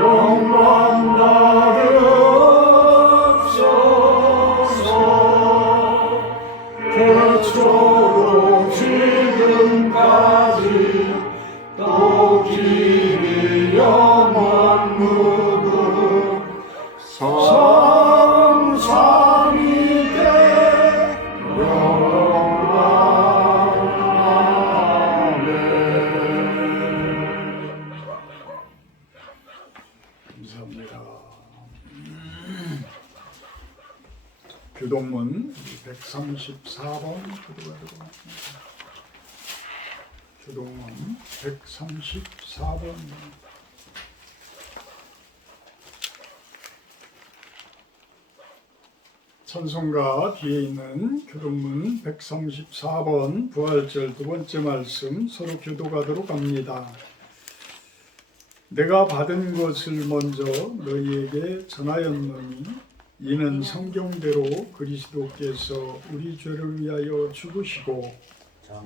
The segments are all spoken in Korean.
영광 받으옵소서. 태초로 지금까지 또 길이 영원 무궁 성삼위께 영광. 아멘. 감사합니다. 교동문 134번 교도가도록 하겠습니다. 교동문 134번. 찬송가 뒤에 있는 교동문 134번 부활절 두 번째 말씀 서로 교도가도록 합니다. 내가 받은 것을 먼저 너희에게 전하였노니 이는 성경대로 그리스도께서 우리 죄를 위하여 죽으시고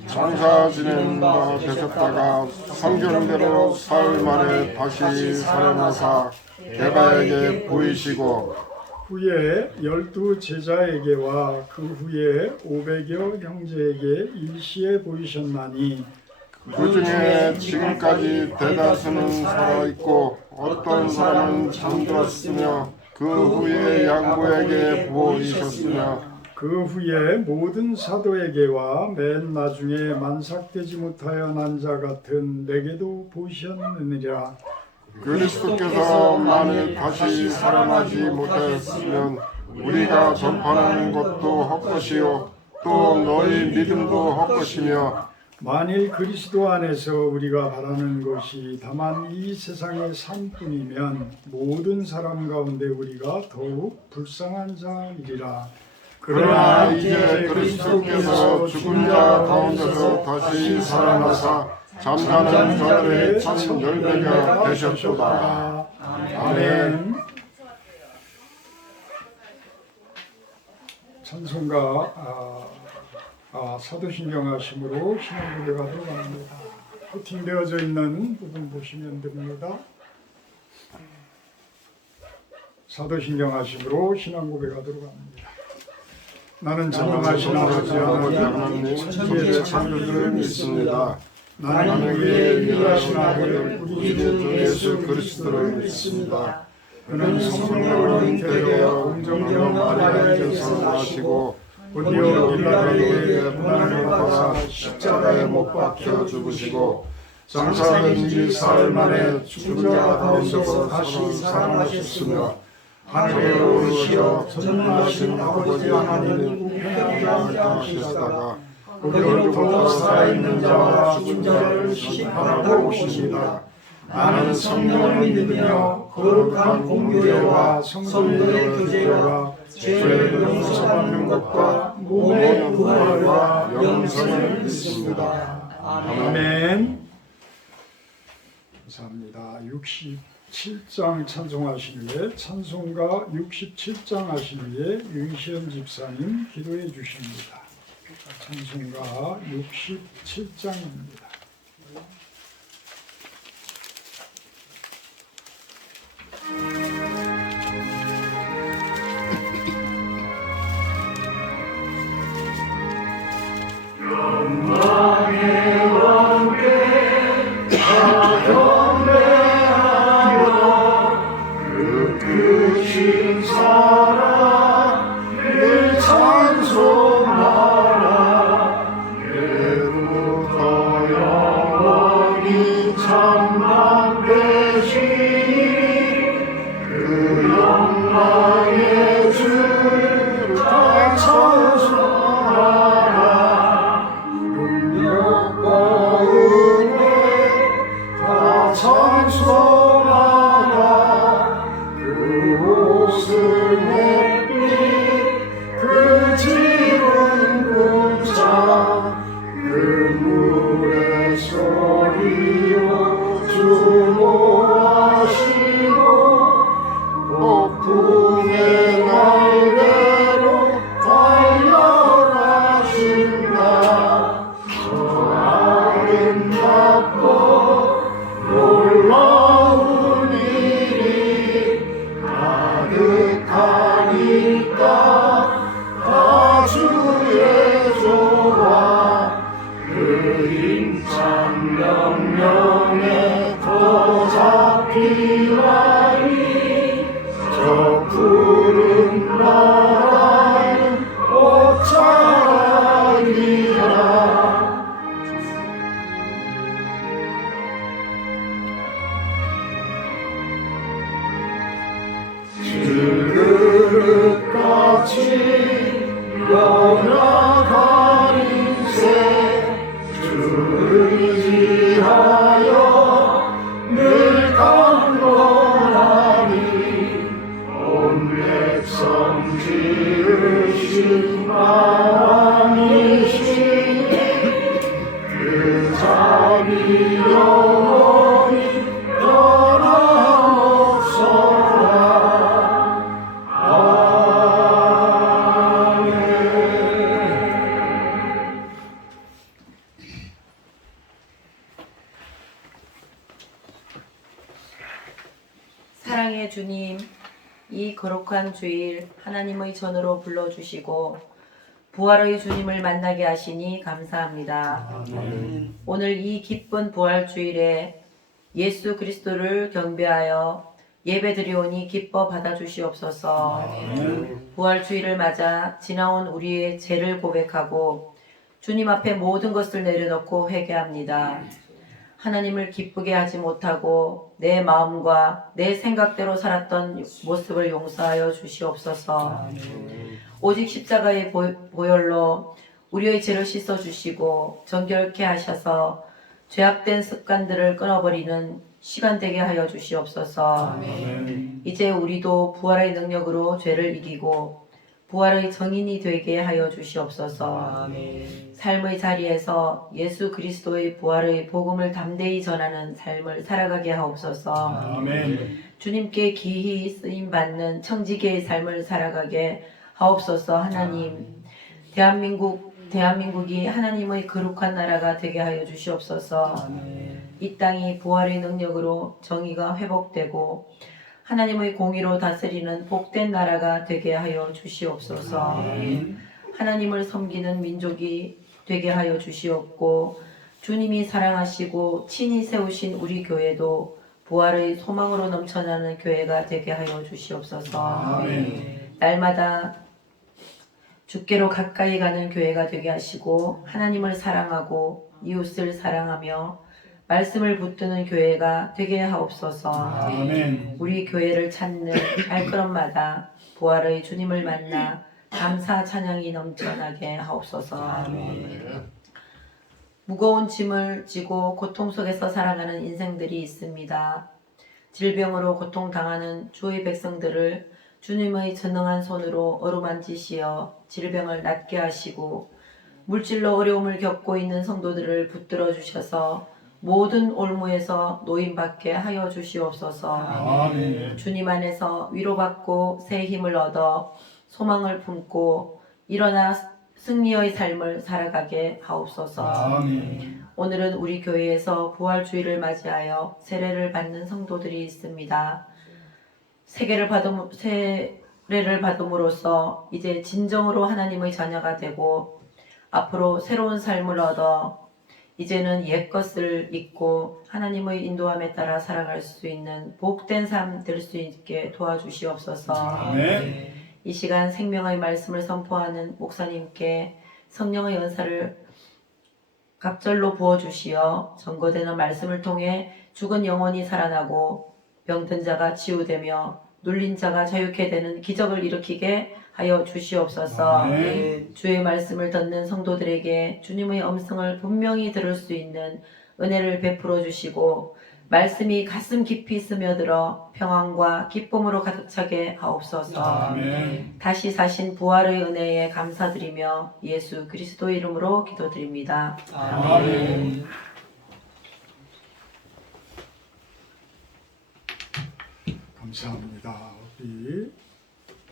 장사 지낸 바 되셨다가 성경대로 사흘 만에 다시 살아나사 대바에게 보이시고 후에 12 제자에게와 그 후에 500여 형제에게 일시에 보이셨나니 그 중에 지금까지 대다수는 살아있고 어떤 사람은 잠들었으며 그 후에 양보에게 보이셨으며 그 후에 모든 사도에게와 맨 나중에 만삭되지 못하여 난 자 같은 내게도 보이셨느니라. 그리스도께서 만일 다시 살아나지 못하였으면 우리가 전파하는 것도 헛것이요 또 너희 믿음도 헛것이며 만일 그리스도 안에서 우리가 바라는 것이 다만 이 세상의 삶뿐이면 모든 사람 가운데 우리가 더욱 불쌍한 자이리라. 그러나 이제 그리스도께서 죽은 자 가운데서 다시 살아나사 잠자는 자들의 참 열매가 되셨도다. 아멘. 찬송가 사도신경 하심으로 신앙 고백하도록 합니다. 코팅되어져 있는 부분 보시면 됩니다. 사도신경 하심으로 신앙 고백하도록 합니다. 나는 전능하신 아버지 하나님 천지의 창조주를 믿습니다. 나는 그의 유일하신 아들 우리 주 예수 그리스도를 믿습니다. 그는 성령으로 잉태되어 음정령 마리아에게서 나시고 본디오 빌라도에게 고난을 받아 십자가에 못 박혀 죽으시고 장사된 지 사흘 만에 죽은 자 가운데서 다시 살아나셨으며 하늘에 오르시어 전능하신 아버지 하나님 우편에 앉으시다가 그들로부터 살아있는 자와 죽은 자를 심판하러 오십니다. 나는 성령을 믿으며 거룩한 공교회와 성도의 교제와 죄를 용서받는 것과 몸의 부활과 영생을 믿습니다. 아멘. 감사합니다. 67장 찬송하시기에 찬송가 67장 하시기에 윤시현 집사님 기도해 주십니다. 찬송가 67장입니다. 영광의 왕께 다 경배하며 그 크신 사랑 늘 찬송하라. 예로부터 영원히 참담되시니 그 영광의 주를 다 찬송하라. 찬송하라. 그 옷을 내빛 그 지은 궁창 그 물의 소리로 주모하시고 폭풍의 날개로 달려가신다. 저 아름답고 놀라 피하리 저 푸른 나라는 옷자락이라 질그릇같이 변화가는 새 주를 의지하여 늘 강건하니 온 백성 지으신 하나님이시니 그 자비 영원히 변함없어라. 사랑의 주님, 이 거룩한 주일 하나님의 전으로 불러주시고 부활의 주님을 만나게 하시니 감사합니다. 오늘 이 기쁜 부활 주일에 예수 그리스도를 경배하여 예배드리오니 기뻐 받아주시옵소서. 부활 주일을 맞아 지나온 우리의 죄를 고백하고 주님 앞에 모든 것을 내려놓고 회개합니다. 하나님을 기쁘게 하지 못하고 내 마음과 내 생각대로 살았던 모습을 용서하여 주시옵소서. 오직 십자가의 보혈로 우리의 죄를 씻어주시고 정결케 하셔서 죄악된 습관들을 끊어버리는 시간 되게 하여 주시옵소서. 이제 우리도 부활의 능력으로 죄를 이기고 부활의 정인이 되게 하여 주시옵소서. 삶의 자리에서 예수 그리스도의 부활의 복음을 담대히 전하는 삶을 살아가게 하옵소서. 주님께 기히 쓰임받는 청지기의 삶을 살아가게 하옵소서. 하나님, 대한민국이 하나님의 거룩한 나라가 되게 하여 주시옵소서. 이 땅이 부활의 능력으로 정의가 회복되고 하나님의 공의로 다스리는 복된 나라가 되게 하여 주시옵소서. 하나님을 섬기는 민족이 되게 하여 주시옵고 주님이 사랑하시고 친히 세우신 우리 교회도 부활의 소망으로 넘쳐나는 교회가 되게 하여 주시옵소서. 날마다 주께로 가까이 가는 교회가 되게 하시고 하나님을 사랑하고 이웃을 사랑하며 말씀을 붙드는 교회가 되게 하옵소서. 우리 교회를 찾는 발걸음마다 부활의 주님을 만나 감사 찬양이 넘쳐나게 하옵소서. 무거운 짐을 지고 고통 속에서 살아가는 인생들이 있습니다. 질병으로 고통당하는 주의 백성들을 주님의 전능한 손으로 어루만지시어 질병을 낫게 하시고 물질로 어려움을 겪고 있는 성도들을 붙들어 주셔서 모든 올무에서 노임받게 하여 주시옵소서. 주님 안에서 위로받고 새 힘을 얻어 소망을 품고 일어나 승리의 삶을 살아가게 하옵소서. 오늘은 우리 교회에서 부활주일을 맞이하여 세례를 받는 성도들이 있습니다. 세례를 받음으로써 이제 진정으로 하나님의 자녀가 되고 앞으로 새로운 삶을 얻어 이제는 옛것을 잊고 하나님의 인도함에 따라 살아갈 수 있는 복된 삶 될 수 있게 도와주시옵소서. 이 시간 생명의 말씀을 선포하는 목사님께 성령의 은사를 갑절로 부어주시어 전거되는 말씀을 통해 죽은 영혼이 살아나고 병든 자가 치유되며 눌린 자가 자유케 되는 기적을 일으키게 하여 주시옵소서. 주의 말씀을 듣는 성도들에게 주님의 음성을 분명히 들을 수 있는 은혜를 베풀어 주시고 말씀이 가슴 깊이 스며들어 평안과 기쁨으로 가득 차게 하옵소서. 다시 사신 부활의 은혜에 감사드리며 예수 그리스도 이름으로 기도드립니다. 아멘. 감사합니다. 우리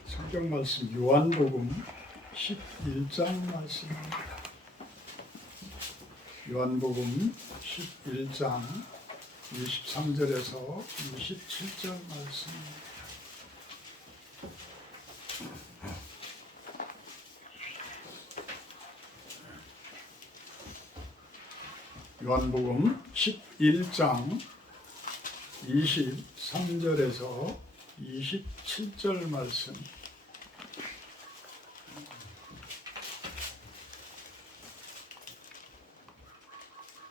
성경 말씀 요한복음 11장 말씀입니다. 요한복음 11장 23절에서 27절 말씀입니다. 요한복음 11장 23절에서 27절 말씀.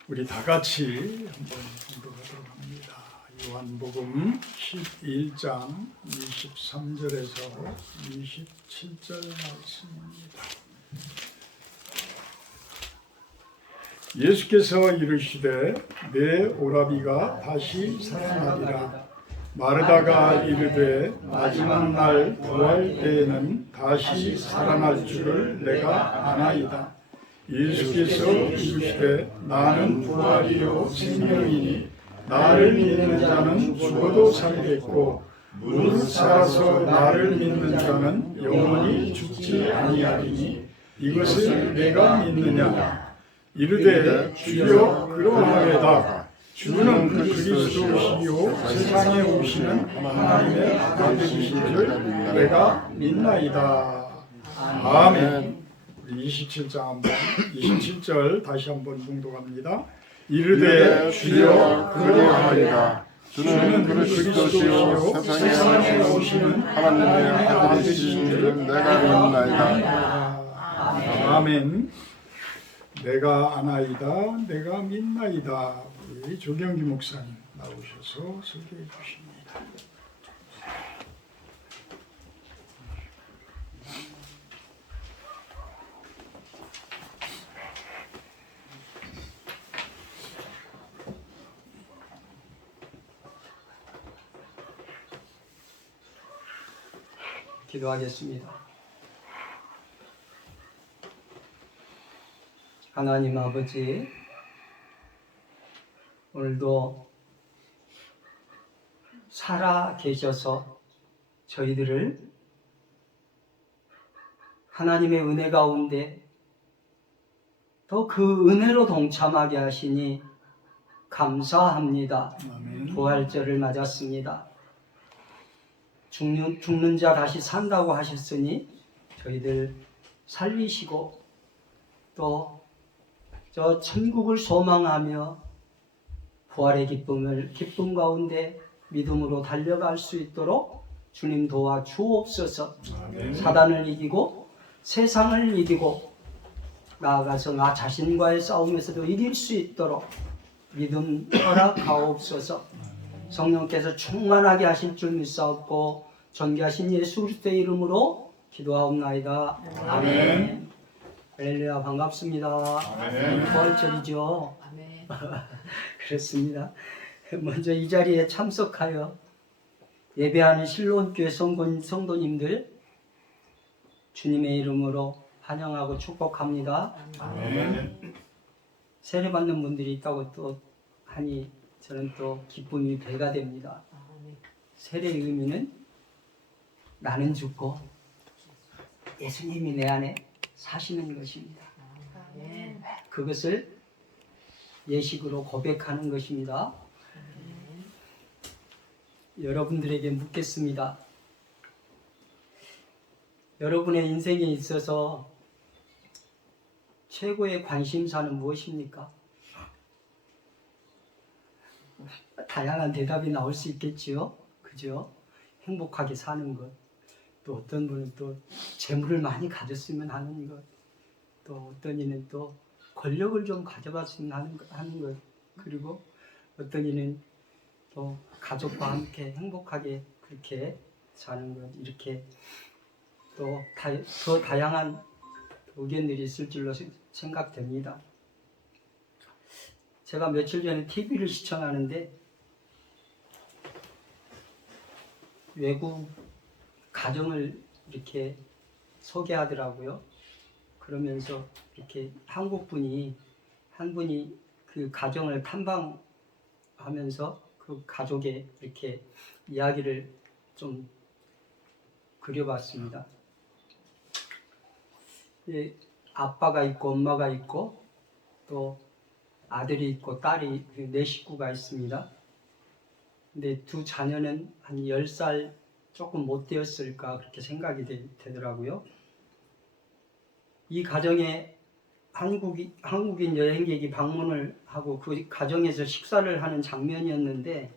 우리 다 같이 한번 공독하도록 합니다. 요한복음 11장 23절에서 27절 말씀입니다. 예수께서 이르시되 내 오라비가 다시 살아나리라. 마르다가 이르되 마지막 날 부활 때에는 다시 살아날 줄을 내가 아나이다. 예수께서 이르시되 나는 부활이요 생명이니 나를 믿는 자는 죽어도 살겠고 무릇 살아서 나를 믿는 자는 영원히 죽지 아니하리니 이것을 내가 믿느냐. 이르되 주여 그러하외다. 주는 그 그리스도시요 세상에 오시는 하나님의 아들이신 줄 내가 믿나이다. 아멘. 27장 한번 27절 다시 한번 봉독합니다. 이르되 주여 그러하리라. 주는 그리스도시요 세상에 오시는 하나님의 아들이신 줄 내가 믿나이다. 아멘. 내가 아나이다. 내가 믿나이다. 우리 조경기 목사님 나오셔서 설교해 주십니다. 기도하겠습니다. 하나님 아버지, 오늘도 살아 계셔서 저희들을 하나님의 은혜 가운데 또 그 은혜로 동참하게 하시니 감사합니다. 아멘. 부활절을 맞았습니다. 죽는 자 다시 산다고 하셨으니 저희들 살리시고 또 저 천국을 소망하며 부활의 기쁨 가운데 믿음으로 달려갈 수 있도록 주님 도와 주옵소서. 아멘. 사단을 이기고 세상을 이기고 나아가서 나 자신과의 싸움에서도 이길 수 있도록 믿음 허락하옵소서. 성령께서 충만하게 하실 줄 믿사옵고 존귀하신 예수 그리스도의 이름으로 기도하옵나이다. 아멘. 할렐루야, 반갑습니다. 아멘. 부활절이죠. 아멘. 그렇습니다. 먼저 이 자리에 참석하여 예배하는 실로원교회 성도님들 주님의 이름으로 환영하고 축복합니다. 아멘. 세례받는 분들이 있다고 또 하니 저는 또 기쁨이 배가 됩니다. 세례의 의미는 나는 죽고 예수님이 내 안에 사시는 것입니다. 그것을 예식으로 고백하는 것입니다. 여러분들에게 묻겠습니다. 여러분의 인생에 있어서 최고의 관심사는 무엇입니까? 다양한 대답이 나올 수 있겠지요. 그죠? 행복하게 사는 것. 또 어떤 분은 또 재물을 많이 가졌으면 하는 것. 또 어떤 이는 또 권력을 좀 가져봤으면 하는 것. 그리고 어떤 이는 또 가족과 함께 행복하게 그렇게 사는 것. 이렇게 또 더 다양한 의견들이 있을 줄로 생각됩니다. 제가 며칠 전에 TV를 시청하는데 외국 가정을 이렇게 소개하더라고요. 그러면서 이렇게 한 분이 그 가정을 탐방하면서 그 가족의 이렇게 이야기를 좀 그려봤습니다. 아빠가 있고 엄마가 있고 또 아들이 있고 딸이 네 식구가 있습니다. 근데 두 자녀는 한 10살 조금 못 되었을까 그렇게 생각이 되더라고요. 이 가정에 한국인 여행객이 방문을 하고 그 가정에서 식사를 하는 장면이었는데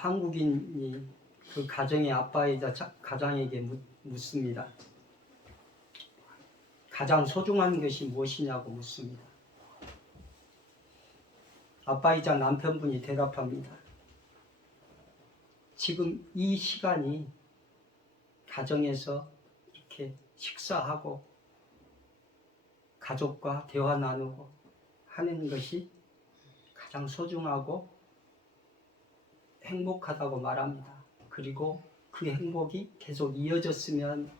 한국인이 그 가정의 아빠이자 가장에게 묻습니다. 가장 소중한 것이 무엇이냐고 묻습니다. 아빠이자 남편분이 대답합니다. 지금 이 시간이 가정에서 이렇게 식사하고 가족과 대화 나누고 하는 것이 가장 소중하고 행복하다고 말합니다. 그리고 그 행복이 계속 이어졌으면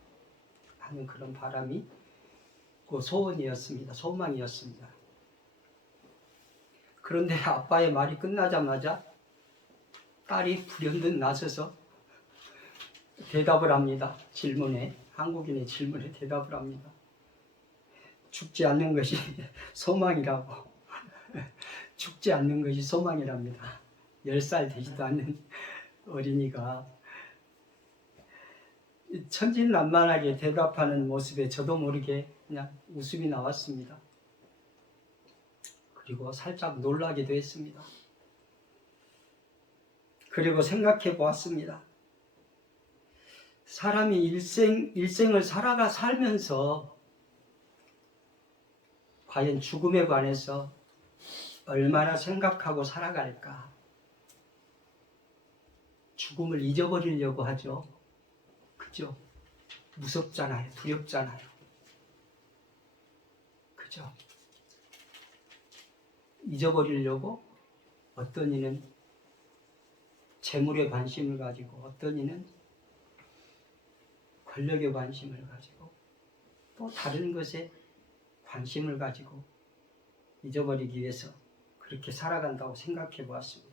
하는 그런 바람이 그 소원이었습니다. 소망이었습니다. 그런데 아빠의 말이 끝나자마자 딸이 불현듯 나서서 대답을 합니다. 질문에, 한국인의 질문에 대답을 합니다. 죽지 않는 것이 소망이라고. 죽지 않는 것이 소망이랍니다. 10살 되지도 않는 어린이가 천진난만하게 대답하는 모습에 저도 모르게 그냥 웃음이 나왔습니다. 그리고 살짝 놀라기도 했습니다. 그리고 생각해 보았습니다. 사람이 일생을 살면서 과연 죽음에 관해서 얼마나 생각하고 살아갈까? 죽음을 잊어버리려고 하죠. 그죠? 무섭잖아요. 두렵잖아요. 그죠? 잊어버리려고 어떤 이는 재물에 관심을 가지고 어떤 이는 권력에 관심을 가지고 또 다른 것에 관심을 가지고 잊어버리기 위해서 그렇게 살아간다고 생각해 보았습니다.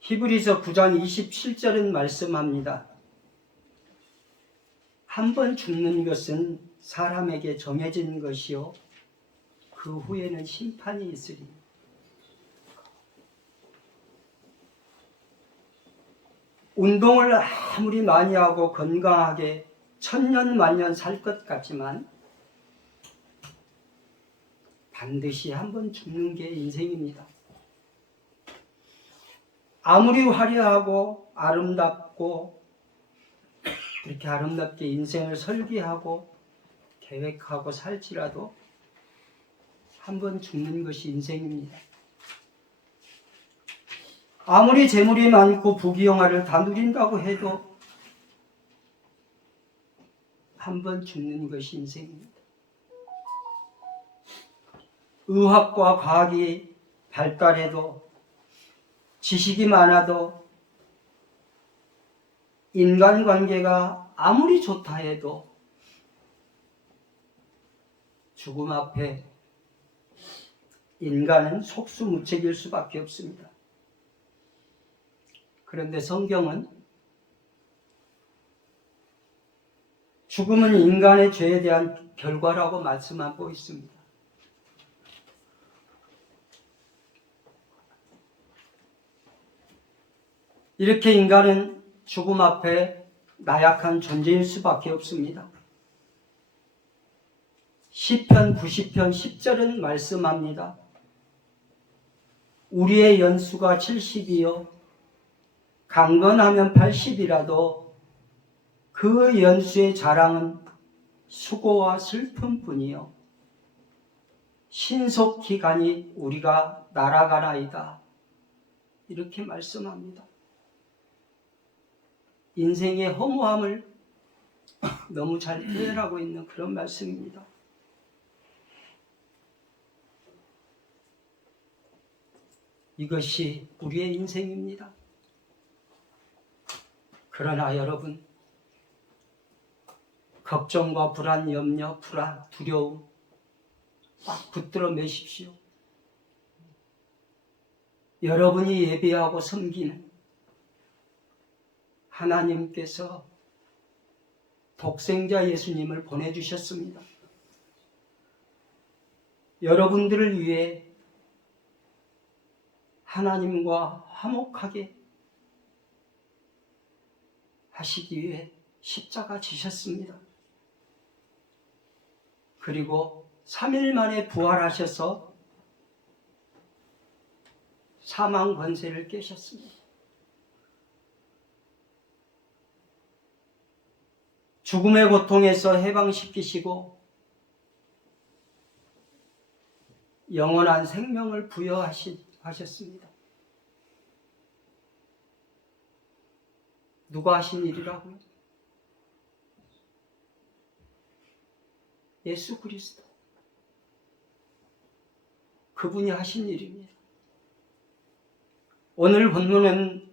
히브리서 9장 27절은 말씀합니다. 한 번 죽는 것은 사람에게 정해진 것이요 그 후에는 심판이 있으리. 운동을 아무리 많이 하고 건강하게 천년만년 살 것 같지만 반드시 한 번 죽는 게 인생입니다. 아무리 화려하고 아름답고 그렇게 아름답게 인생을 설계하고 계획하고 살지라도 한 번 죽는 것이 인생입니다. 아무리 재물이 많고 부귀영화를 다 누린다고 해도 한 번 죽는 것이 인생입니다. 의학과 과학이 발달해도 지식이 많아도 인간관계가 아무리 좋다 해도 죽음 앞에 인간은 속수무책일 수밖에 없습니다. 그런데 성경은 죽음은 인간의 죄에 대한 결과라고 말씀하고 있습니다. 이렇게 인간은 죽음 앞에 나약한 존재일 수밖에 없습니다. 시편 90편 10절은 말씀합니다. 우리의 연수가 70이요 강건하면 80이라도 그 연수의 자랑은 수고와 슬픔뿐이요 신속히 가니 우리가 날아가나이다. 이렇게 말씀합니다. 인생의 허무함을 너무 잘 표현하고 있는 그런 말씀입니다. 이것이 우리의 인생입니다. 그러나 여러분, 걱정과 불안, 염려, 불안, 두려움 꽉 붙들어 매십시오. 여러분이 예배하고 섬기는 하나님께서 독생자 예수님을 보내주셨습니다. 여러분들을 위해 하나님과 화목하게 하시기 위해 십자가 지셨습니다. 그리고 3일 만에 부활하셔서 사망 권세를 깨셨습니다. 죽음의 고통에서 해방시키시고 영원한 생명을 부여하셨습니다. 누가 하신 일이라고요? 예수 그리스도. 그분이 하신 일입니다. 오늘 본문은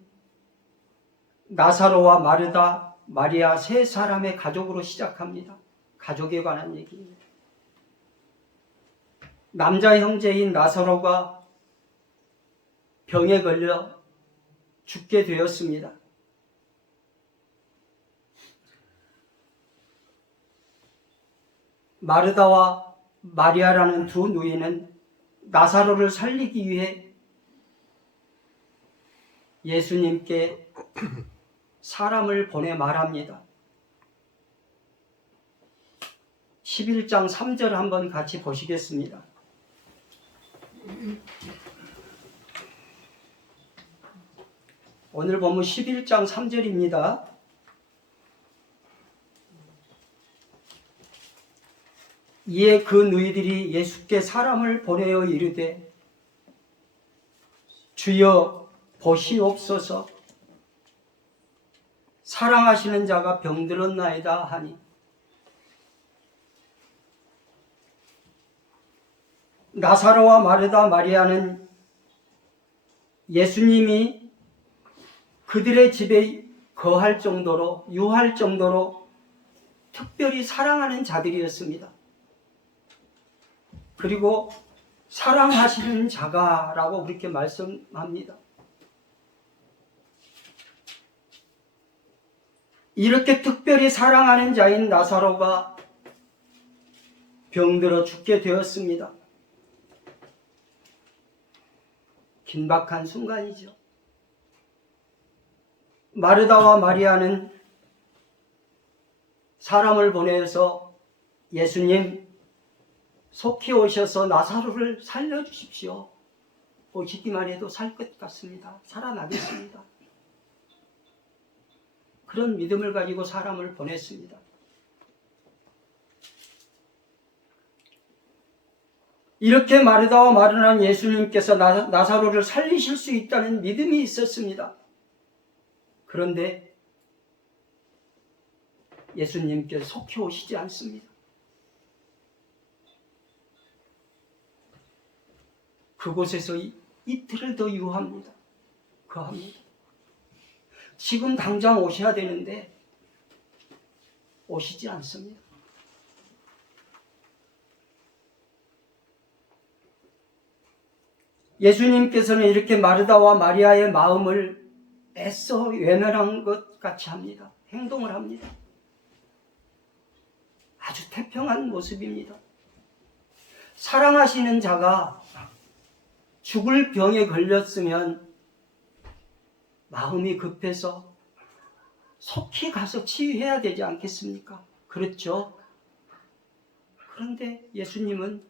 나사로와 마르다, 마리아 세 사람의 가족으로 시작합니다. 가족에 관한 얘기입니다. 남자 형제인 나사로가 병에 걸려 죽게 되었습니다. 마르다와 마리아라는 두 누이는 나사로를 살리기 위해 예수님께 사람을 보내 말합니다. 11장 3절 한번 같이 보시겠습니다. 오늘 본문 11장 3절입니다. 이에 그 누이들이 예수께 사람을 보내어 이르되 주여 보시옵소서 사랑하시는 자가 병들었나이다 하니 나사로와 마르다 마리아는 예수님이 그들의 집에 거할 정도로 유할 정도로 특별히 사랑하는 자들이었습니다. 그리고 사랑하시는 자가라고 그렇게 말씀합니다. 이렇게 특별히 사랑하는 자인 나사로가 병들어 죽게 되었습니다. 긴박한 순간이죠. 마르다와 마리아는 사람을 보내서 예수님 속히 오셔서 나사로를 살려주십시오. 오시기만 해도 살 것 같습니다. 살아나겠습니다. 그런 믿음을 가지고 사람을 보냈습니다. 이렇게 마르다와 마르다는 예수님께서 나사로를 살리실 수 있다는 믿음이 있었습니다. 그런데 예수님께서 속히 오시지 않습니다. 그곳에서 이틀을 더 거합니다. 지금 당장 오셔야 되는데 오시지 않습니다. 예수님께서는 이렇게 마르다와 마리아의 마음을 애써 외면한 것 같이 합니다. 행동을 합니다. 아주 태평한 모습입니다. 사랑하시는 자가 죽을 병에 걸렸으면 마음이 급해서 속히 가서 치유해야 되지 않겠습니까? 그렇죠? 그런데 예수님은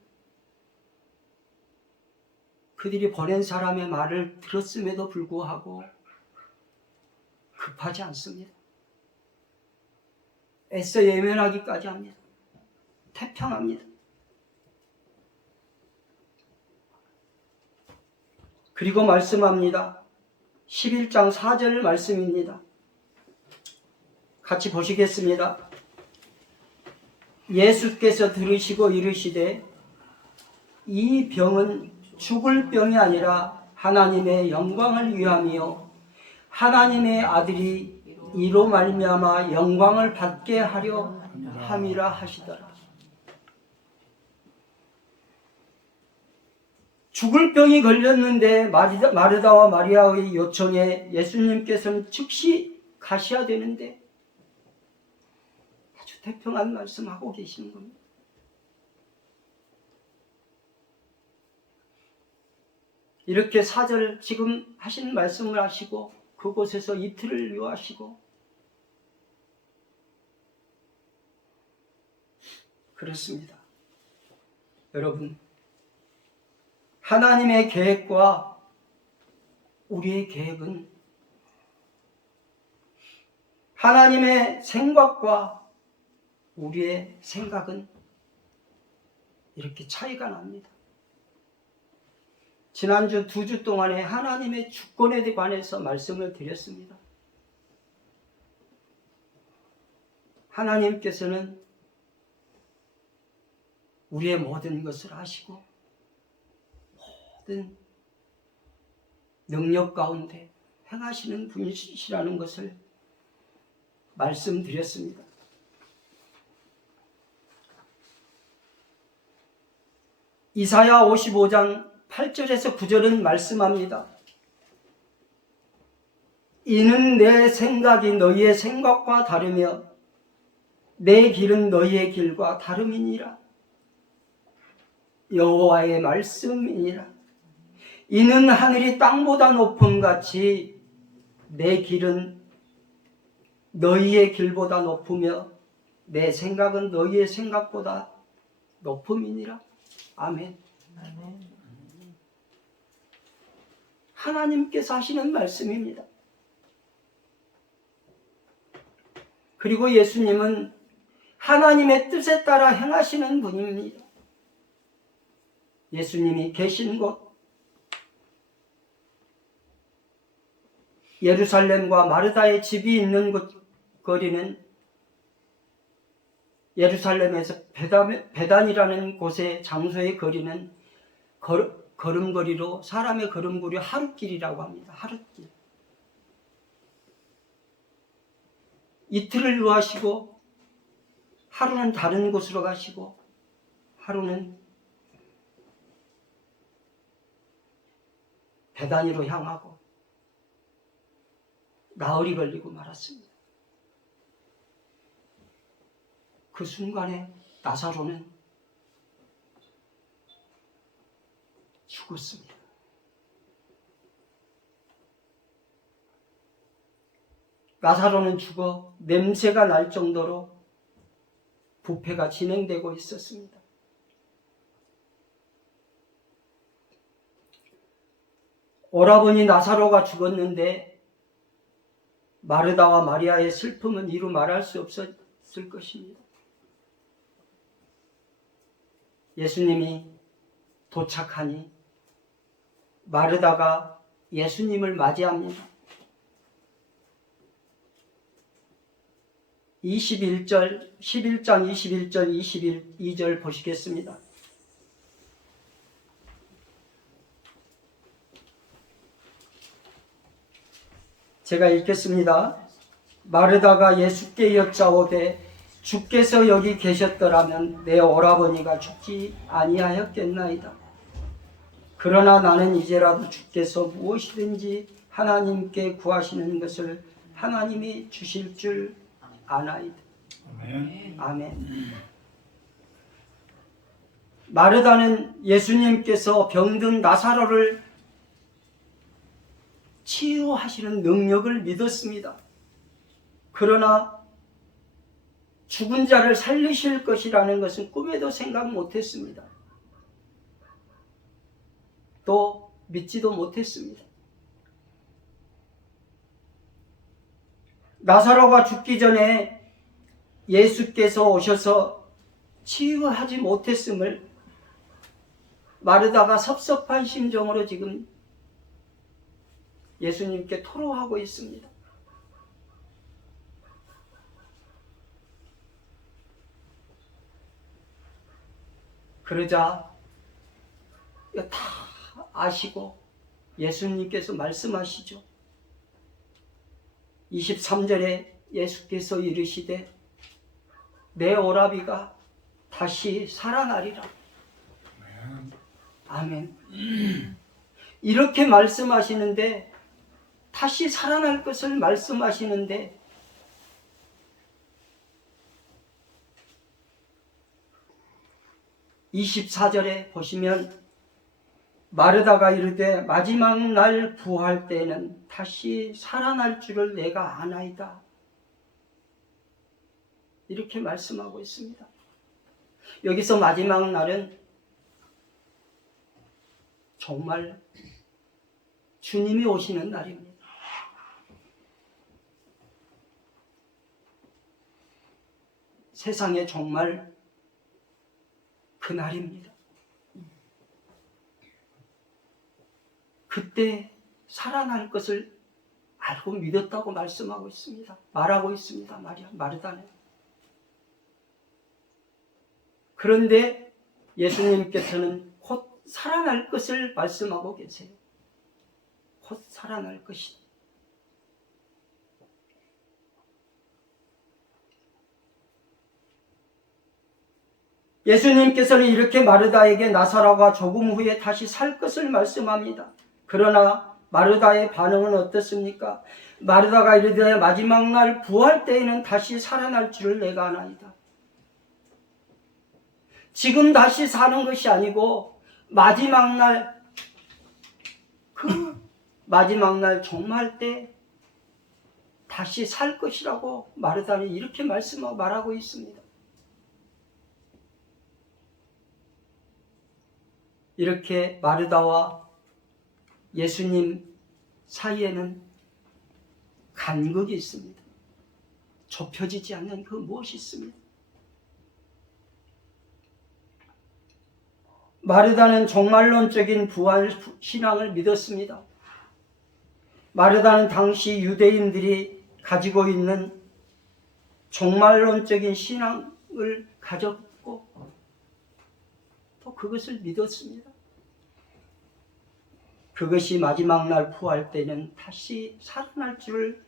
그들이 보낸 사람의 말을 들었음에도 불구하고 급하지 않습니다. 애써 예면하기까지 합니다. 태평합니다. 그리고 말씀합니다. 11장 4절 말씀입니다. 같이 보시겠습니다. 예수께서 들으시고 이르시되 이 병은 죽을 병이 아니라 하나님의 영광을 위함이요 하나님의 아들이 이로 말미암아 영광을 받게 하려 함이라 하시더라. 죽을 병이 걸렸는데 마르다와 마리아의 요청에 예수님께서는 즉시 가셔야 되는데 아주 태평한 말씀하고 계시는 겁니다. 이렇게 4절 지금 하신 말씀을 하시고 그곳에서 이틀을 요하시고 그렇습니다. 여러분, 하나님의 계획과 우리의 계획은 하나님의 생각과 우리의 생각은 이렇게 차이가 납니다. 지난주 2주 동안에 하나님의 주권에 관해서 말씀을 드렸습니다. 하나님께서는 우리의 모든 것을 아시고 모든 능력 가운데 행하시는 분이시라는 것을 말씀드렸습니다. 이사야 55장 8절에서 9절은 말씀합니다. 이는 내 생각이 너희의 생각과 다르며 내 길은 너희의 길과 다름이니라. 여호와의 말씀이니라. 이는 하늘이 땅보다 높음같이 내 길은 너희의 길보다 높으며 내 생각은 너희의 생각보다 높음이니라. 아멘. 아멘. 하나님께서 하시는 말씀입니다. 그리고 예수님은 하나님의 뜻에 따라 행하시는 분입니다. 예수님이 계신 곳 예루살렘과 마르다의 집이 있는 거리는 예루살렘에서 베단이라는 곳의 장소의 거리는 걸음거리로 사람의 걸음거리 하룻길이라고 합니다. 하룻길. 이틀을 요하시고 하루는 다른 곳으로 가시고 하루는 베단이로 향하고 나흘이 걸리고 말았습니다. 그 순간에 나사로는 죽었습니다. 나사로는 죽어 냄새가 날 정도로 부패가 진행되고 있었습니다. 오라버니 나사로가 죽었는데 마르다와 마리아의 슬픔은 이루 말할 수 없었을 것입니다. 예수님이 도착하니 마르다가 예수님을 맞이합니다. 11장 21절 22절 보시겠습니다. 제가 읽겠습니다. 마르다가 예수께 여짜오되 주께서 여기 계셨더라면 내 오라버니가 죽지 아니하였겠나이다. 그러나 나는 이제라도 주께서 무엇이든지 하나님께 구하시는 것을 하나님이 주실 줄 아나이다. 아멘. 아멘. 마르다는 예수님께서 병든 나사로를 치유하시는 능력을 믿었습니다. 그러나 죽은 자를 살리실 것이라는 것은 꿈에도 생각 못했습니다. 또 믿지도 못했습니다. 나사로가 죽기 전에 예수께서 오셔서 치유하지 못했음을 마르다가 섭섭한 심정으로 지금 예수님께 토로하고 있습니다. 그러자 이거 다 아시고 예수님께서 말씀하시죠. 23절에 예수께서 이르시되 내 오라비가 다시 살아나리라. 아멘. 이렇게 말씀하시는데 다시 살아날 것을 말씀하시는데 (24절에) 보시면 마르다가 이르되 마지막 날 부활 때에는 다시 살아날 줄을 내가 아나이다. 이렇게 말씀하고 있습니다. 여기서 마지막 날은 정말 주님이 오시는 날입니다. 세상에 정말 그 날입니다. 그때 살아날 것을 알고 믿었다고 말씀하고 있습니다. 말하고 있습니다. 마르다는. 그런데 예수님께서는 곧 살아날 것을 말씀하고 계세요. 곧 살아날 것이다. 예수님께서는 이렇게 마르다에게 나사로가 조금 후에 다시 살 것을 말씀합니다. 그러나 마르다의 반응은 어떻습니까? 마르다가 이르되 마지막 날 부활 때에는 다시 살아날 줄을 내가 아나이다. 지금 다시 사는 것이 아니고 마지막 날, 그 마지막 날 종말 때 다시 살 것이라고 마르다는 이렇게 말하고 있습니다. 이렇게 마르다와 예수님 사이에는 간극이 있습니다. 좁혀지지 않는 그 무엇이 있습니다. 마르다는 종말론적인 부활 신앙을 믿었습니다. 마르다는 당시 유대인들이 가지고 있는 종말론적인 신앙을 가졌고 또 그것을 믿었습니다. 그것이 마지막 날 부활 때는 다시 살아날 줄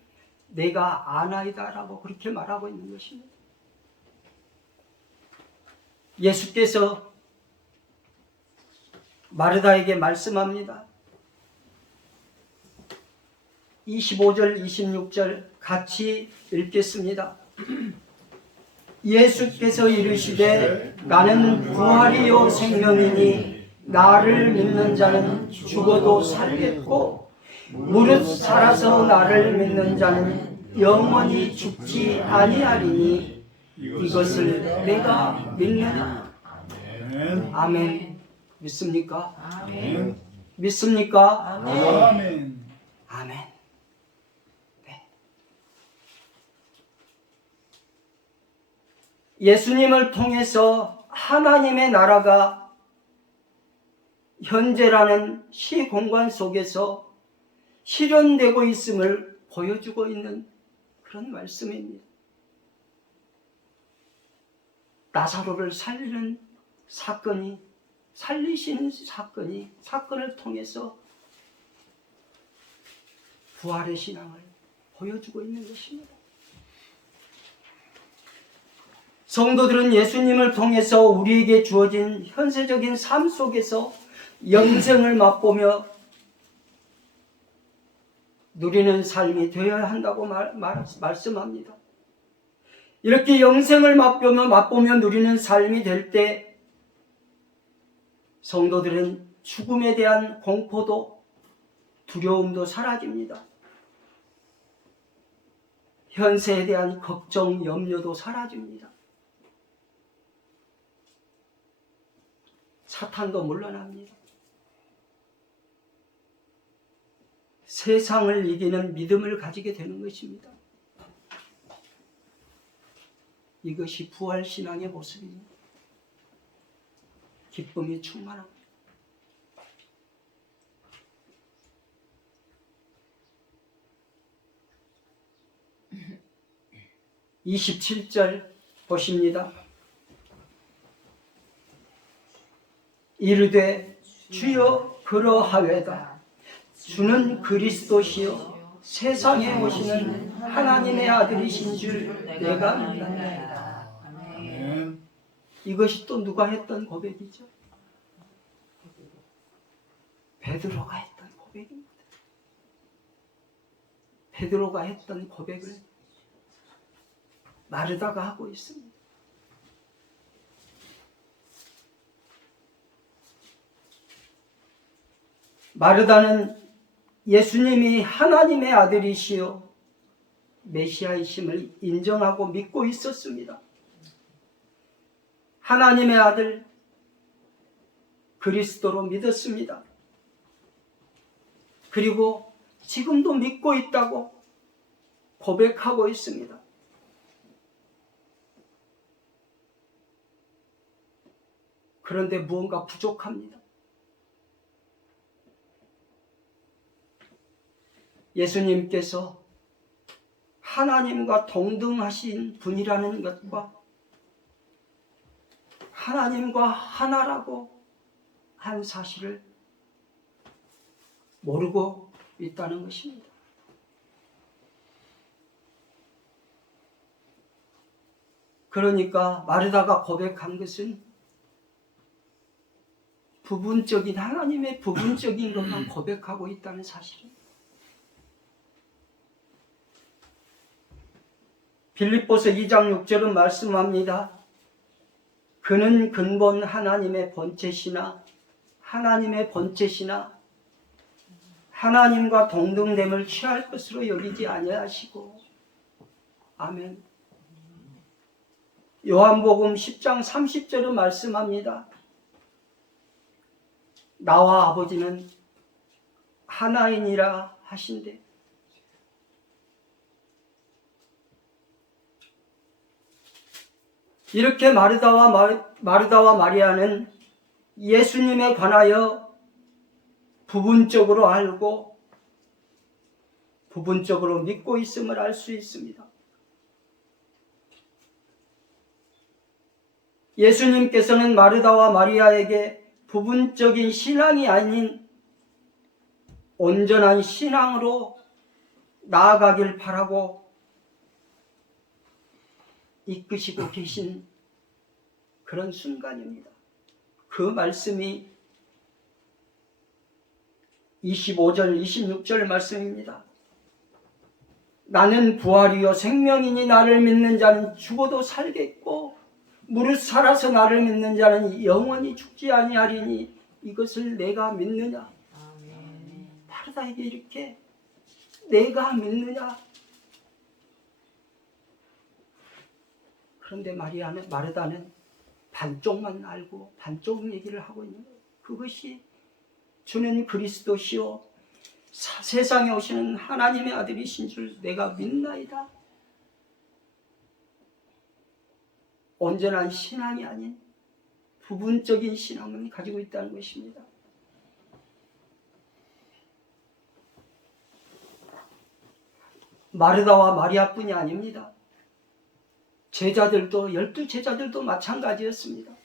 내가 아나이다라고 그렇게 말하고 있는 것입니다. 예수께서 마르다에게 말씀합니다. 25절, 26절 같이 읽겠습니다. 예수께서 이르시되 나는 부활이요 생명이니 나를 믿는 자는 죽어도 살겠고 무릇 살아서 나를 믿는 자는 영원히 죽지 아니하리니 이것을 내가 믿느냐. 아멘. 믿습니까? 아멘. 믿습니까? 아멘. 아멘. 네. 예수님을 통해서 하나님의 나라가 현재라는 시공간 속에서 실현되고 있음을 보여주고 있는 그런 말씀입니다. 나사로를 살리는 사건이, 살리시는 사건을 통해서 부활의 신앙을 보여주고 있는 것입니다. 성도들은 예수님을 통해서 우리에게 주어진 현세적인 삶 속에서 영생을 맛보며 누리는 삶이 되어야 한다고 말씀합니다. 이렇게 영생을 맛보며 누리는 삶이 될 때 성도들은 죽음에 대한 공포도 두려움도 사라집니다. 현세에 대한 걱정, 염려도 사라집니다. 사탄도 물러납니다. 세상을 이기는 믿음을 가지게 되는 것입니다. 이것이 부활신앙의 모습입니다. 기쁨이 충만합니다. 27절 보십니다. 이르되 주여 그러하외다. 주는 그리스도시요 세상에 오시는 하나님의 아들이신 줄 내가 믿나이다. 아멘. 이것이 또 누가 했던 고백이죠? 베드로가 했던 고백입니다. 베드로가 했던 고백을 마르다가 하고 있습니다. 마르다는 예수님이 하나님의 아들이시요 메시아이심을 인정하고 믿고 있었습니다. 하나님의 아들 그리스도로 믿었습니다. 그리고 지금도 믿고 있다고 고백하고 있습니다. 그런데 무언가 부족합니다. 예수님께서 하나님과 동등하신 분이라는 것과 하나님과 하나라고 한 사실을 모르고 있다는 것입니다. 그러니까 마르다가 고백한 것은 부분적인 하나님의 부분적인 것만 고백하고 있다는 사실입니다. 빌립보서 2장 6절은 말씀합니다. 그는 근본 하나님의 본체시나 하나님과 동등됨을 취할 것으로 여기지 아니하시고. 아멘. 요한복음 10장 30절은 말씀합니다. 나와 아버지는 하나이니라 하신대. 이렇게 마르다와 마리아는 예수님에 관하여 부분적으로 알고 부분적으로 믿고 있음을 알 수 있습니다. 예수님께서는 마르다와 마리아에게 부분적인 신앙이 아닌 온전한 신앙으로 나아가길 바라고 이끄시고 계신 그런 순간입니다. 그 말씀이 25절, 26절 말씀입니다. 나는 부활이요 생명이니 나를 믿는 자는 죽어도 살겠고 무릇 살아서 나를 믿는 자는 영원히 죽지 아니하리니 이것을 내가 믿느냐? 마르다에게 이렇게 내가 믿느냐? 그런데 마르다는 반쪽만 알고 반쪽 얘기를 하고 있는 거예요. 그것이 주는 그리스도시요 세상에 오시는 하나님의 아들이신 줄 내가 믿나이다. 온전한 신앙이 아닌 부분적인 신앙을 가지고 있다는 것입니다. 마르다와 마리아뿐이 아닙니다. 제자들도 12제자들도 마찬가지였습니다.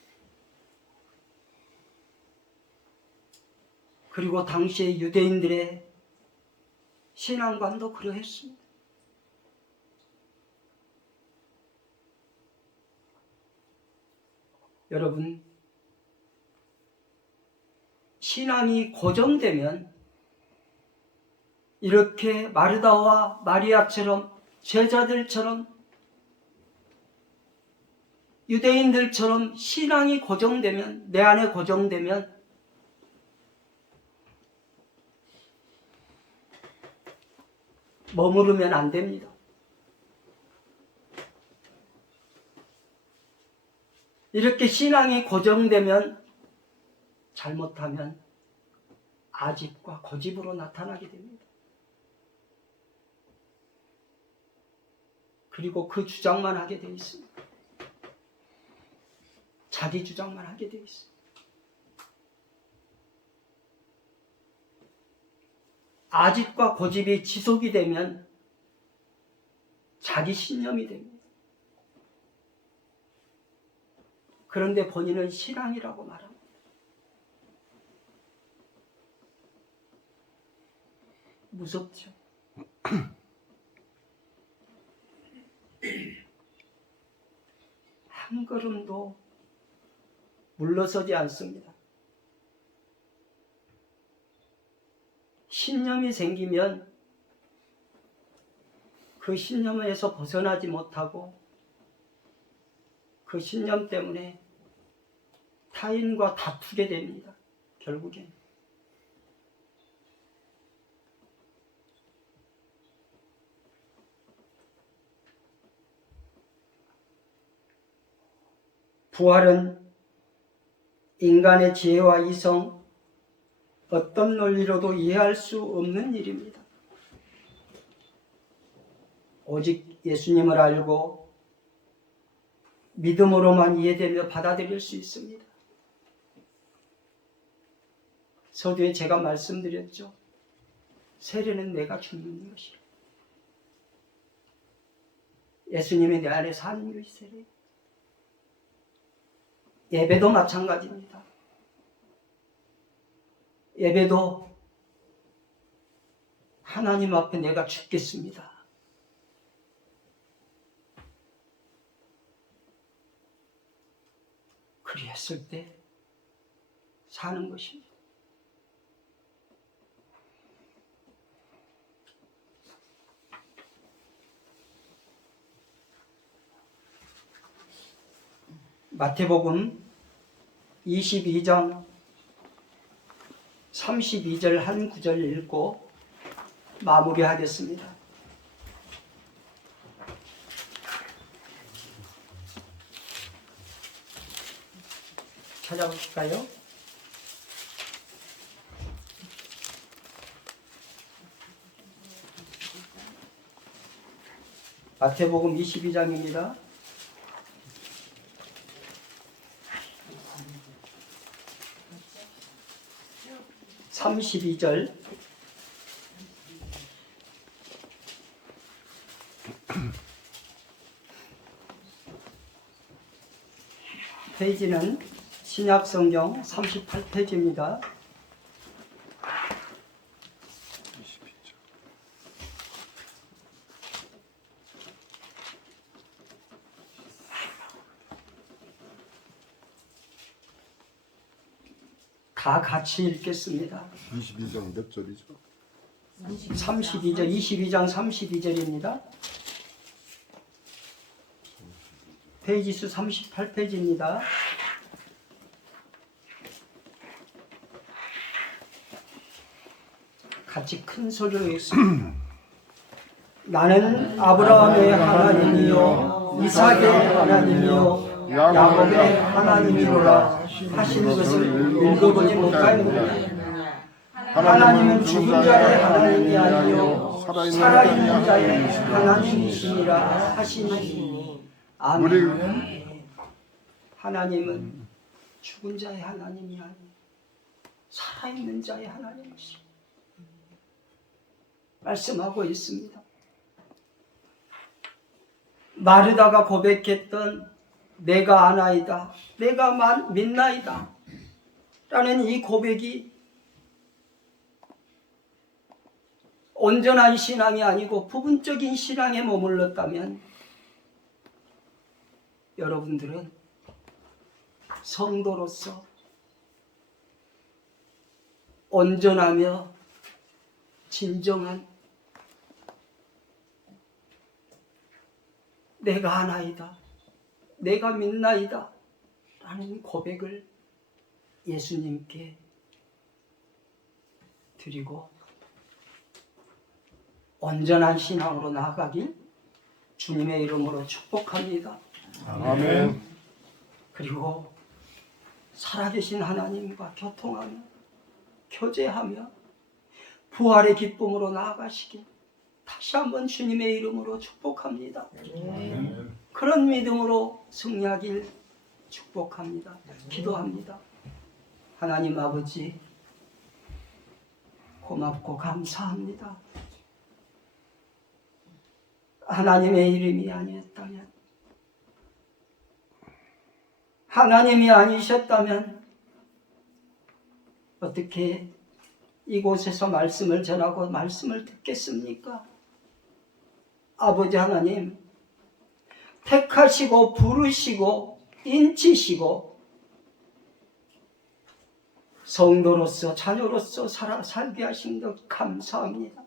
그리고 당시의 유대인들의 신앙관도 그러했습니다. 여러분, 신앙이 고정되면 이렇게 마르다와 마리아처럼 제자들처럼 유대인들처럼 신앙이 고정되면 내 안에 고정되면 머무르면 안 됩니다. 이렇게 신앙이 고정되면 잘못하면 아집과 고집으로 나타나게 됩니다. 그리고 그 주장만 하게 되어 있습니다. 자기 주장만 하게 되어 있습니다. 아집과 고집이 지속이 되면 자기 신념이 됩니다. 그런데 본인은 신앙이라고 말합니다. 무섭죠? 한 걸음도 물러서지 않습니다. 신념이 생기면 그 신념에서 벗어나지 못하고 그 신념 때문에 타인과 다투게 됩니다. 결국엔. 부활은 인간의 지혜와 이성, 어떤 논리로도 이해할 수 없는 일입니다. 오직 예수님을 알고 믿음으로만 이해되며 받아들일 수 있습니다. 서두에 제가 말씀드렸죠. 세례는 내가 죽는 것이요. 예수님이 내 안에 사는 것이 세례. 예배도 마찬가지입니다. 예배도 하나님 앞에 내가 죽겠습니다. 그리했을 때 사는 것입니다. 마태복음 22장 32절 한 구절 읽고 마무리하겠습니다. 찾아보실까요? 마태복음 22장입니다. (32절) 페이지는 신약성경 38페이지입니다. 다 같이 읽겠습니다. 22장 몇 절이죠? 32절, 22장 32절입니다. 페이지 수 38페이지입니다. 같이 큰 소리로 읽습니다. 나는 아브라함의 하나님이요 이삭의 하나님이요 야곱의 하나님이로라 하신 것을 읽어보지 못하였느냐. 하나님은 죽은 자의 하나님이 아니요 살아있는 자의 하나님이시니라 하시니. 아멘. 하나님은 죽은 자의 하나님이 아니요 살아있는 자의 하나님이시 말씀하고 있습니다. 마르다가 고백했던 내가 아나이다, 내가 믿나이다 라는 이 고백이 온전한 신앙이 아니고 부분적인 신앙에 머물렀다면 여러분들은 성도로서 온전하며 진정한 내가 하나이다, 내가 믿나이다 라는 고백을 예수님께 드리고 온전한 신앙으로 나아가길 주님의 이름으로 축복합니다. 아멘. 그리고 살아계신 하나님과 교통하며 교제하며 부활의 기쁨으로 나아가시길 다시 한번 주님의 이름으로 축복합니다. 그런 믿음으로 승리하길 축복합니다. 기도합니다. 하나님 아버지 고맙고 감사합니다. 하나님의 이름이 아니었다면, 하나님이 아니셨다면 어떻게 이곳에서 말씀을 전하고 말씀을 듣겠습니까? 아버지 하나님, 택하시고 부르시고 인치시고 성도로서 자녀로서 살게 하신 것 감사합니다.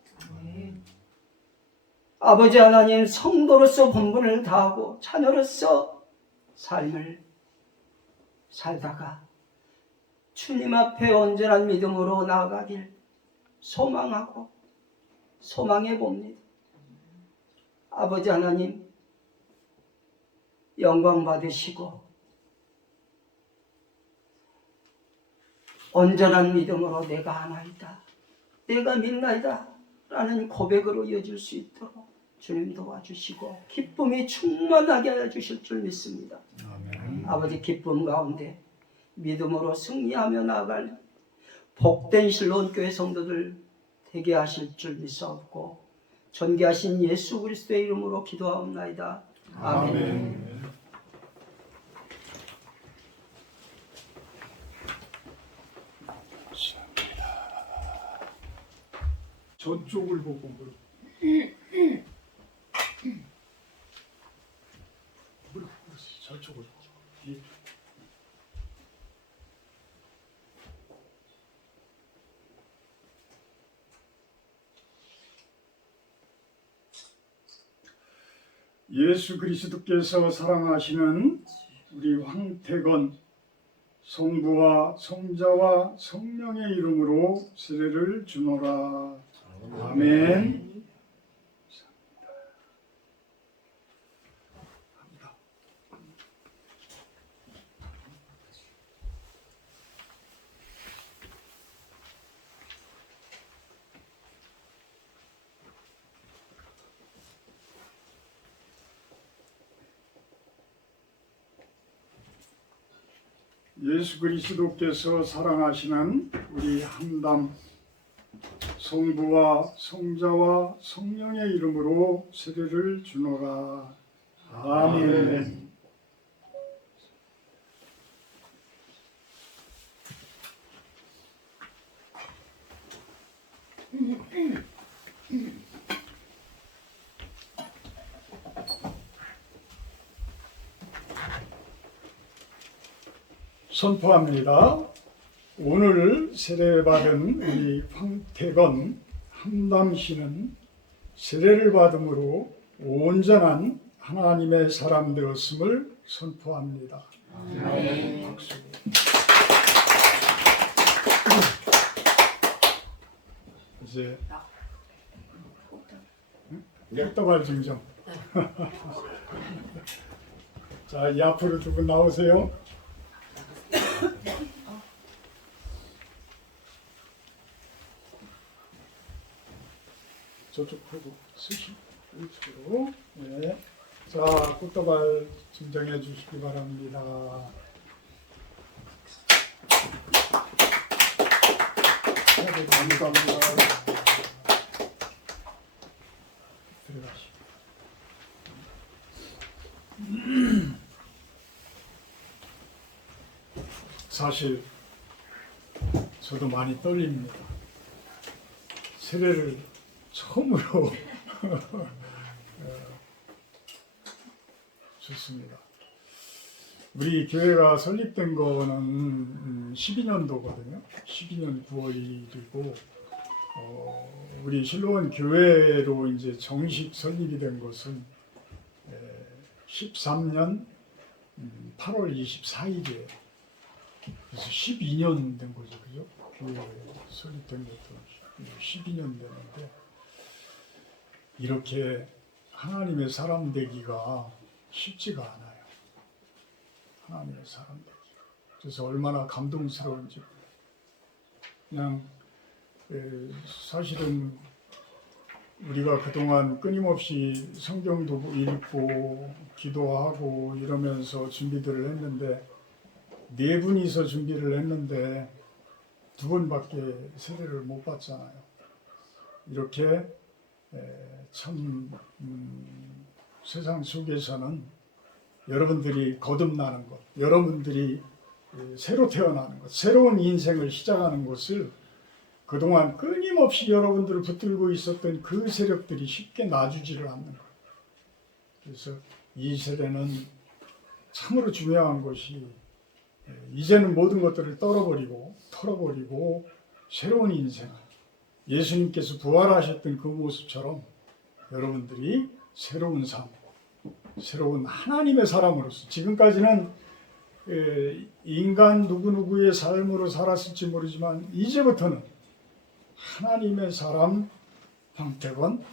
아버지 하나님, 성도로서 본분을 다하고 자녀로서 삶을 살다가 주님 앞에 온전한 믿음으로 나아가길 소망하고 소망해 봅니다. 아버지 하나님, 영광 받으시고 온전한 믿음으로 내가 하나이다, 내가 믿나이다 라는 고백으로 이어질 수 있도록 주님 도와주시고 기쁨이 충만하게 하여 주실 줄 믿습니다. 아버지, 기쁨 가운데 믿음으로 승리하며 나아갈 복된 실로원교회 성도들 되게 하실 줄 믿사옵고 존귀하신 예수 그리스도의 이름으로 기도하옵나이다. 아멘. 저쪽을 보고 무릎. 무릎 저쪽을. 뒤에. 예수 그리스도께서 사랑하시는 우리 황태건 성부와 성자와 성령의 이름으로 세례를 주노라. 아멘. 예수 그리스도께서 사랑하시는 우리 함담 성부와 성자와 성령의 이름으로 세례를 주노라. 아멘. 선포합니다. 오늘 세례받은 우리 황태건 함담 씨는 세례를 받음으로 온전한 하나님의 사람 되었음을 선포합니다. 박수. 이제 떡떡할 증정. 자, 이 앞으로 두 분 나오세요. 저쪽 표도 쓰시고 이쪽으로. 네. 자, 꽃다발 증정해 주시기 바랍니다. 감사합니다. 들어가시고. 사실 저도 많이 떨립니다. 세례를 처음으로 좋습니다. 우리 교회가 설립된 거는 12년도거든요. 12년 9월이고 우리 실로원 교회로 이제 정식 설립이 된 것은 13년 8월 24일이에요. 그래서 12년 된 거죠, 그죠? 교회 설립된 것도 12년 됐는데 이렇게 하나님의 사람 되기가 쉽지가 않아요. 하나님의 사람 되기가. 그래서 얼마나 감동스러운지. 그냥 사실은 우리가 그동안 끊임없이 성경도 읽고 기도하고 이러면서 준비들을 했는데 4분이서 준비를 했는데 2번밖에 세례를 못 받잖아요. 이렇게 참 세상 속에서는 여러분들이 거듭나는 것, 여러분들이 새로 태어나는 것, 새로운 인생을 시작하는 것을 그동안 끊임없이 여러분들을 붙들고 있었던 그 세력들이 쉽게 놔주지를 않는 것. 그래서 이 세대는 참으로 중요한 것이 이제는 모든 것들을 털어버리고 새로운 인생, 예수님께서 부활하셨던 그 모습처럼 여러분들이 새로운 삶, 새로운 하나님의 사람으로서 지금까지는 인간 누구누구의 삶으로 살았을지 모르지만 이제부터는 하나님의 사람 황태건,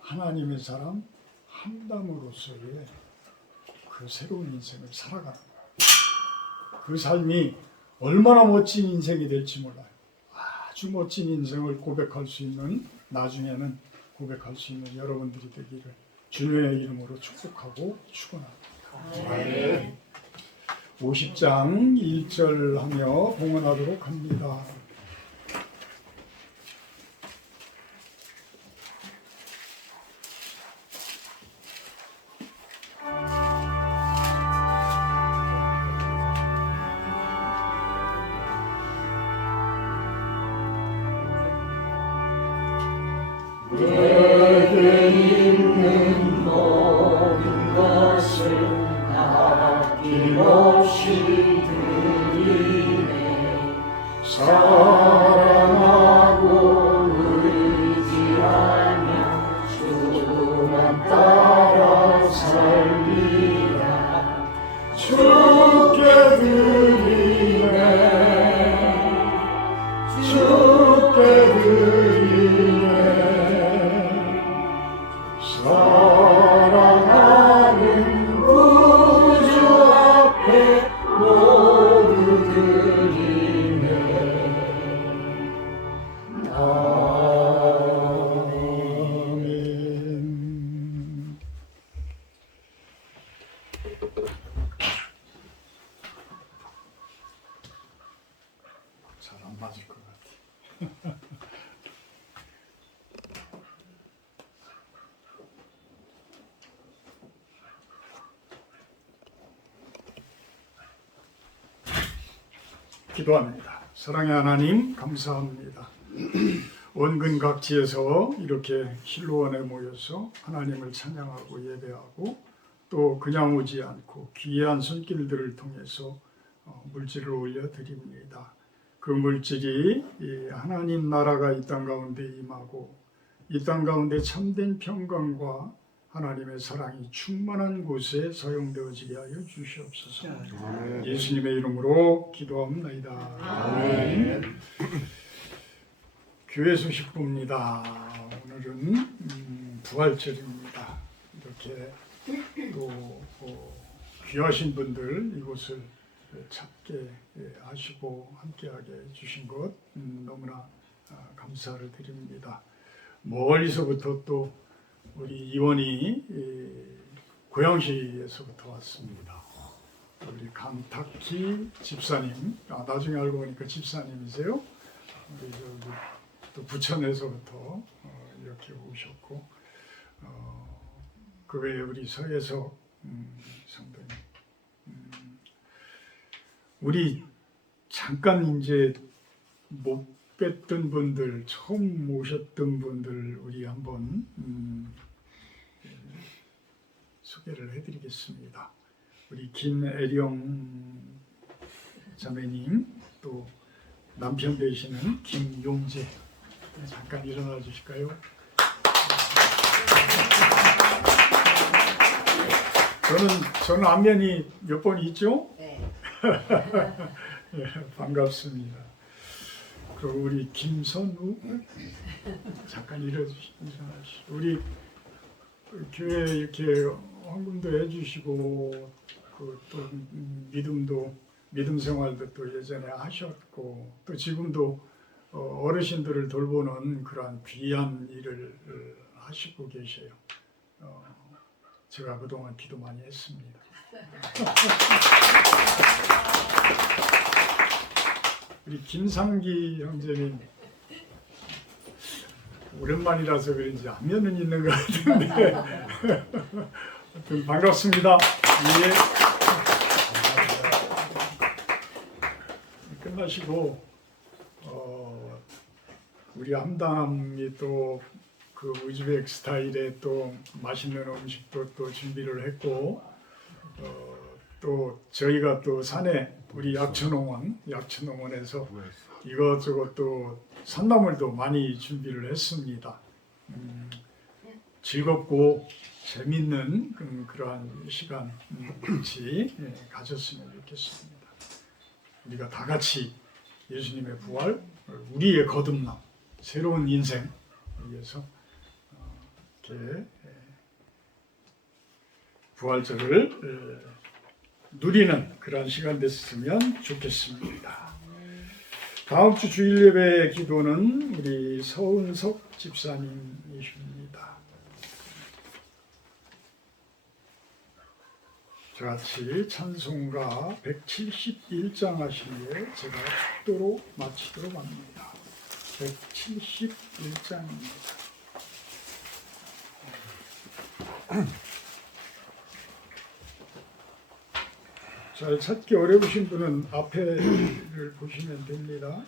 하나님의 사람 함담으로서의 그 새로운 인생을 살아가는 거예요. 그 삶이 얼마나 멋진 인생이 될지 몰라요. 아주 멋진 인생을 고백할 수 있는, 나중에는 고백할 수 있는 여러분들이 되기를 주님의 이름으로 축복하고 축원합니다. 50장 1절 하며 봉헌하도록 합니다. 아멘. 잘 안 맞을 것 같아. 기도합니다. 사랑의 하나님, 감사합니다. 원근 각지에서 이렇게 실로원에 모여서 하나님을 찬양하고 예배하고 또 그냥 오지 않고 귀한 손길들을 통해서 물질을 올려드립니다. 그 물질이 이 하나님 나라가 이 땅 가운데 임하고 이 땅 가운데 참된 평강과 하나님의 사랑이 충만한 곳에 사용되어지게 하여 주시옵소서. 예수님의 이름으로 기도합니다. 아멘. 교회 소식부입니다. 오늘은 부활절입니다. 이렇게 또 귀하신 분들 이곳을 찾게 하시고 함께하게 해주신 것 너무나 감사를 드립니다. 멀리서부터 또 우리 이원이 고양시에서부터 왔습니다. 우리 강탁희 집사님, 나중에 알고 보니까 집사님이세요. 우리 또 부천에서부터 이렇게 오셨고, 그 외에 우리 서예석 성도님, 우리 잠깐 이제 못 뵀던 분들, 처음 오셨던 분들 우리 한번 소개를 해드리겠습니다. 우리 김애령 자매님, 또 남편 되시는 김용재, 잠깐 일어나 주실까요? 저는 안면이 몇 번 있죠? 네. 예, 반갑습니다. 그리고 우리 김선우, 잠깐 일어나시고, 우리 교회 이렇게 헌금도 해주시고 또 믿음 생활도 또 예전에 하셨고 또 지금도 어르신들을 돌보는 그러한 귀한 일을 하시고 계세요. 제가 그동안 기도 많이 했습니다. 우리 김상기 형제님, 오랜만이라서 그런지 안면은 있는 것 같은데 하여튼 반갑습니다. 예. 끝나시고 우리 함담이 또 그 우즈벡 스타일의 또 맛있는 음식도 또 준비를 했고 또 저희가 또 산에 우리 약천농원에서 이것저것 또 산나물도 많이 준비를 했습니다. 즐겁고 재밌는 그러한 시간 같이 가졌으면 좋겠습니다. 우리가 다 같이 예수님의 부활, 우리의 거듭남, 새로운 인생 위해서 이렇게 부활절을 누리는 그런 시간 됐으면 좋겠습니다. 다음 주 주일 예배 기도는 우리 서은석 집사님이십니다. 저같이 찬송가 171장 하시기에 제가 축도로 마치도록 합니다. 171장입니다. 잘 찾기 어려우신 분은 앞에를 보시면 됩니다.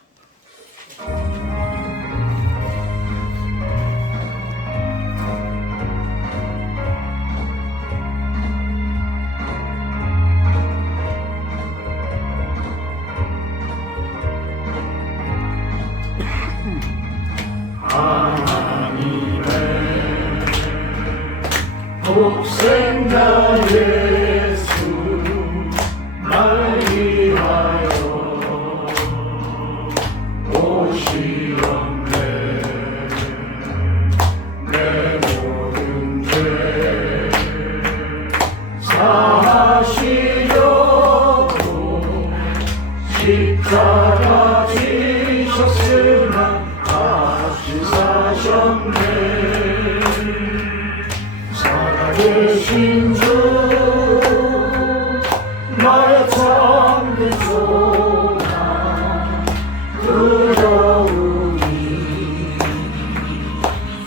복생자 예수 날 위하여 오시었네. 내 모든 죄 사하시려고 십자가 지셨으나 다시 사셨네. 살아계신 주 나의 참된 소망 두려움이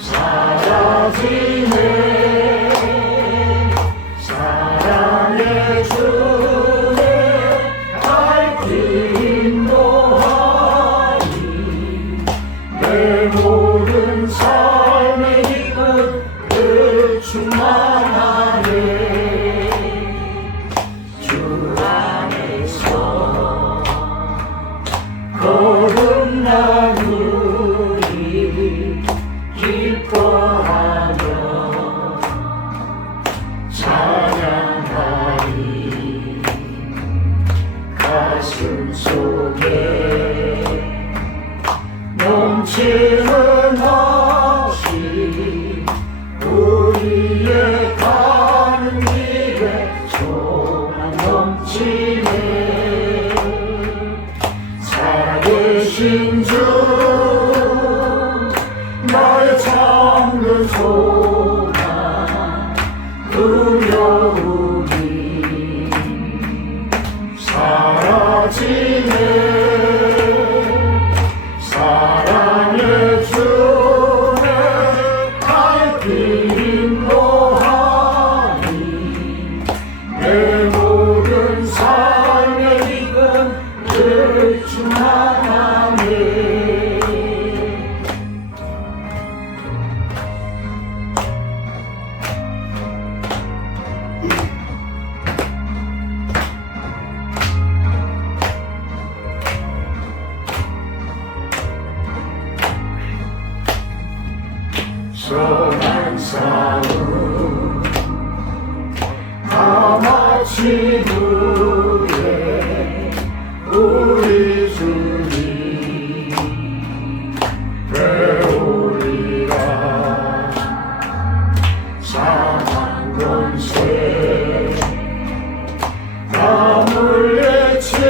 사라지네. 사랑의 주의 밝히 인도하니 내 모든 삶의 힘은 늘 충만하네. 주 안에서 거듭나누리 기뻐하며 찬양하리. 가슴 속에 넘치는 확신 우리의 가는 길에 소망 넘치네. 살아계신 주 나의 참된 소망 두려움이 사라지네. 사랑의 주의 밝히 인도하니 내 모든 삶의 힘은 늘 충만하네. 선한 싸움 다 마친 후에 우리 주님 배우리라. 사망 권세 다 물리치고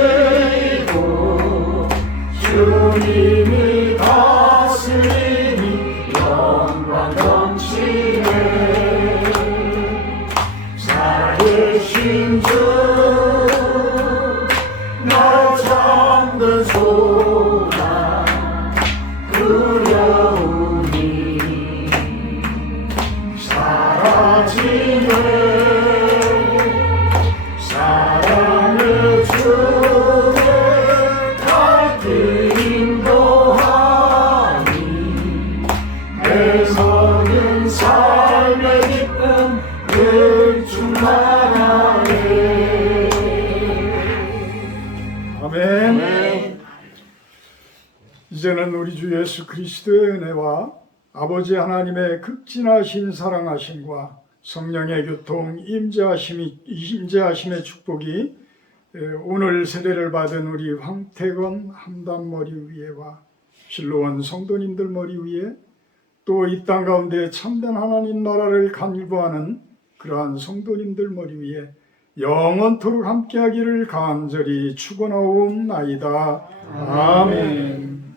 주님이 다스리니 영광 넘치네. 살아계신 주 나의 참된 소망 두려움이 사라지네. 사랑의 주의 밝히 인도하니 내 모든 삶의 기쁨 늘 충만하네. 아멘. 이제는 우리 주 예수 그리스도의 은혜와 아버지 하나님의 극진하신 사랑하심과 성령의 교통 임재하심의 축복이 오늘 세례를 받은 우리 황태건 함담 머리 위에와 실로원 성도님들 머리 위에 또 이 땅 가운데 참된 하나님 나라를 간구하는 그러한 성도님들 머리 위에 영원토록 함께하기를 간절히 축원하옵나이다. 아멘.